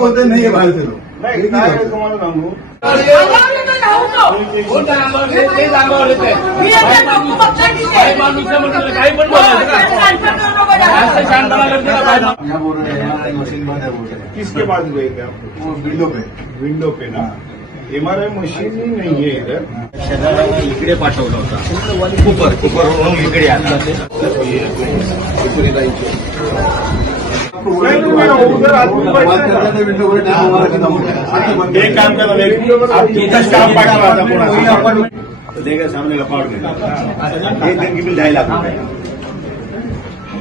बोलते नाही आहे बाहेरचे लोक. नाही काय आहे तुम्हाला सांगू किसके पास गए थे आप? विंडो पे ना MRI मशीन नाही आहे इधर. इकडे पाठवलं होतं कुपरवरून इकडे आला उधर आदमी एक काम करा स्टाफ पाठवा देखा सामने का पाउड में 1 दिन की बिल 2.5 लाख रुपए.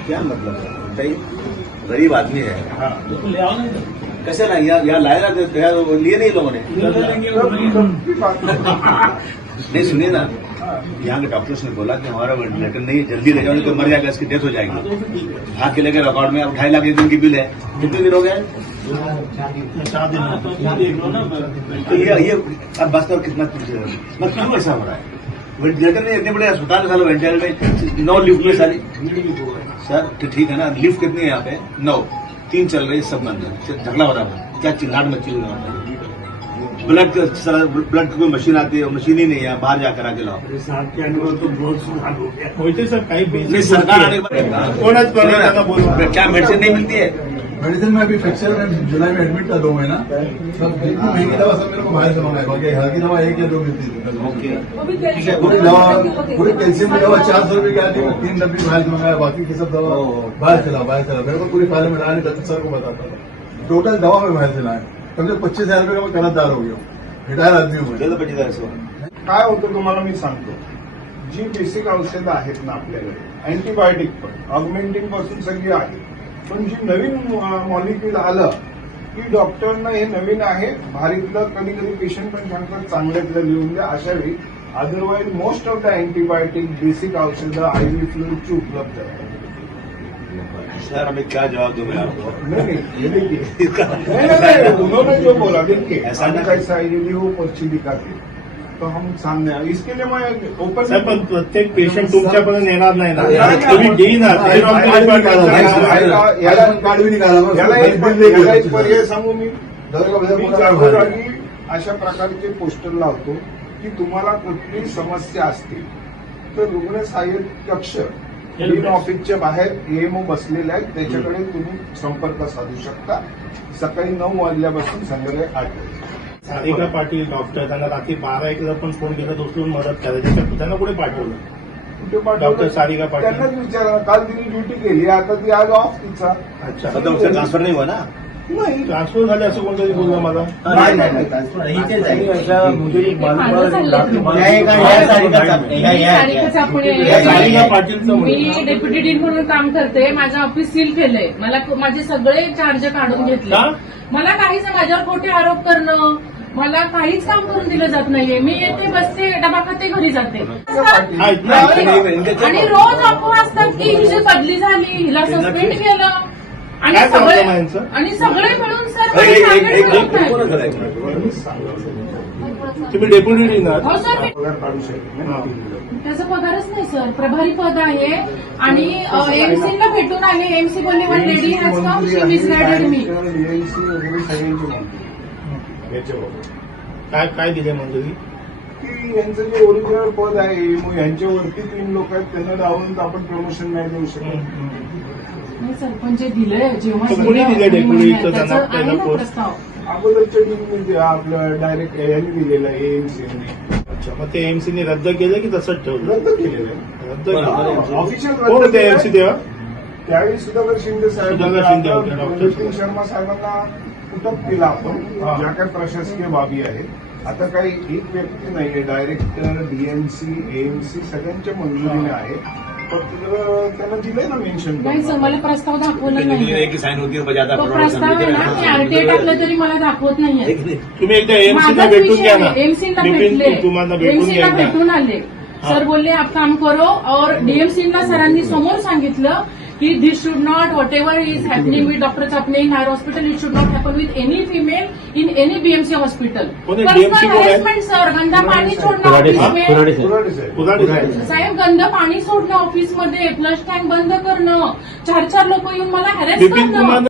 क्या मतलब बताइए, गरीब आदमी है. कैसे ना या लाया लिए नहीं लोगों ने. नहीं सुनिए ना, यहाँ के डॉक्टर्स ने बोला कि हमारा वेंटिलेटर नहीं, जल्दी ले जाओ नहीं तो मर जाएगा, इसकी डेथ हो जाएगी. भाग के लेकर रिकॉर्ड में अब 2.5 लाख 1 दिन की बिल है. कितने दिन हो गए? 4 दिन. तो ये अब बस और कितना मतलब क्यों ऐसा हो रहा है? वेंटिलेटर में इतने बड़े अस्पताल में वेंटिलेटर में 9 लिफ्ट में सारी सर तो ठीक है ना. लिफ्ट कितनी है यहाँ पे? 9, 3 चल रही, सब बंद है. झगड़ा हो रहा है, क्या चिल्लाट मची हुई है. ब्लड की कोई मशीन आती है, मशीन ही नहीं है, बाहर जाकर आके लाओ. आपके अनुभव तो बहुत सुधार हो गया. होते सर काही नहीं सरकार आने के क्या मेडिसिन नहीं मिलती है? मेडिसिन में अभी फ्रैक्चर में जुलाई में एडमिट था 2 महीना. सब जितनी महंगी दवा सब मेरे को बाहर से मंगाई. बाकी यहाँ की दवा 1 या 2 मिलती थी. पूरी दवा पूरी कैल्शियम की दवा 400 रुपये की आती है. 3 डब्बी बाहर से मंगाया. बाकी की सब दवा बाहर चला. मेरे को पूरी फाइल में डालने डॉक्टर सर को बताता था. टोटल दवा में बाहर से लाए. कम से 25,000 रुपये का मैं कर्जदार हो गया. रिटायर आदमी हूँ. 25,000 काय होतं तुम्हाला मी सांगतो. जी बेसिक औषधं आहेत ना आपल्याकडे, अँटीबायोटिक पण ऑगमेंटिंग पासून सगळी आहे. पण जी नवीन मॉलिक्यूल आलं की डॉक्टरनं हे नवीन आहे, भारीतलं कधी कधी पेशंट पण सांगतात चांगल्यातलं लिहून द्या. अशा वेळी otherwise most of the antibiotic basic औषधं IV फ्लूइडची उपलब्ध आहे. सर हमें क्या जवाब दूं मैं आपको? नहीं ये देखिए उन्होंने जो बोला देखिए ऐसा कैसा ये भी वो पर्ची दिखाते तो हम सामने इसके लिए मैं ओपन. सर पण प्रत्येक पेशंट तुमच्यापर्यंत येणार नाही ना. तुम्ही घेईना याला एक पर्याय सांगू मी जागोजागी अशा प्रकारचे पोस्टर लावतो की तुम्हाला कुठली समस्या असतील तर रुग्ण सहाय्यक कक्ष मेन ऑफिसच्या बाहेर AMO बसलेले आहेत, त्याच्याकडे तुम्ही संपर्क साधू शकता. सकाळी 9 वाजल्यापासून संध्याकाळी 8 वाजता. सारिका पाटील डॉक्टर त्यांना रात्री 12-1ला पण फोन केला तर उचलून मदत करायची. त्यांना कुठे पाठवलं? कुठे पाठवलं? डॉक्टर सारिका पाटील त्यांनाच विचारा. काल तिने ड्युटी केली, आता ती आज ऑफ तिचा. अच्छा मतलब उसका ट्रांसफर नहीं हुआ ना? नाही ट्रान्सफर झाले असं कोणतरी बोललं मला. सारिका पाटीलचं मी डेप्युटी डीन म्हणून काम करते. माझं ऑफिस सील केलंय. मला माझे सगळे चार्ज काढून घेतले. मला काहीच माझ्यावर खोटे आरोप करणं, मला काहीच काम करून दिलं जात नाहीये. मी येते, बसते, डबा खाते, घरी जाते. आणि रोज अफवा असतात की हिची बदली झाली, हिला सस्पेंड केलं आणि सगळे मिळून सर तुम्ही डेप्युटी डीन आहात? हो सर. पगार काढू शकतो. त्याचा पगारच नाही सर. प्रभारी पद आहे आणि एमसीला भेटून आले. एमसी बोलले one lady has come, she misguided me. काय दिले मंजुरी? की यांचं जे ओरिजिनल पद आहे मग यांच्यावरती 3 लोक आहेत, त्यांना डावून आपण प्रमोशन नाही देऊ शकत. नाही सर, पण जे दिलंय जेव्हा कोणी दिलं डेप्युटीचं त्याचं त्यांना आहे पहिला ना पोस्ट? प्रस्ताव. अगोदरच्या टीमने आपलं डायरेक्ट यांनी दिलेलं आहे AMCने. अच्छा, मग ते एमसीने रद्द केलं की तसंच ठेवलं? रद्द केलेलं आहे. रद्द केलं. ऑफिशियल कोण होते एमसी तेव्हा? त्यावेळी सुधाकर शिंदे साहेब, सुधाकर शिंदे होते, डॉक्टर नितीन शर्मा साहेबांना कुटप केला आपण. ज्या काही प्रशासकीय बाबी आहेत, आता काही एक व्यक्ती नाहीये, डायरेक्टर DMC AMC सगळ्यांच्या मंजुरीने आहे. फक्त त्यांना दिलंय ना मेन्शन. नाही सर, मला प्रस्ताव दाखवला नाही. एक साइन होती है बजाता तो प्रस्ताव आहे ना, मी RTA टाकलं तरी मला दाखवत नाहीये. तुम्ही एकदा एमसीला भेटून घ्या ना. एमसीला भेटले, तुम्हाला भेटून एमसीला घ्या. भेटून आले. सर बोलले आप काम करो और DMCला सरांनी समोर सांगितलं की this should not whatever is happening with doctor Chapne in our hospital, it should not happen with any female in any BMC hospital. Personal harassment sir, गंदा पाणी सोडणं ऑफिसमध्ये. साहेब, गंदा पाणी सोडणं ऑफिसमध्ये, फ्लश टँक बंद करणं, 4 लोक येऊन मला हॅरेस करणं.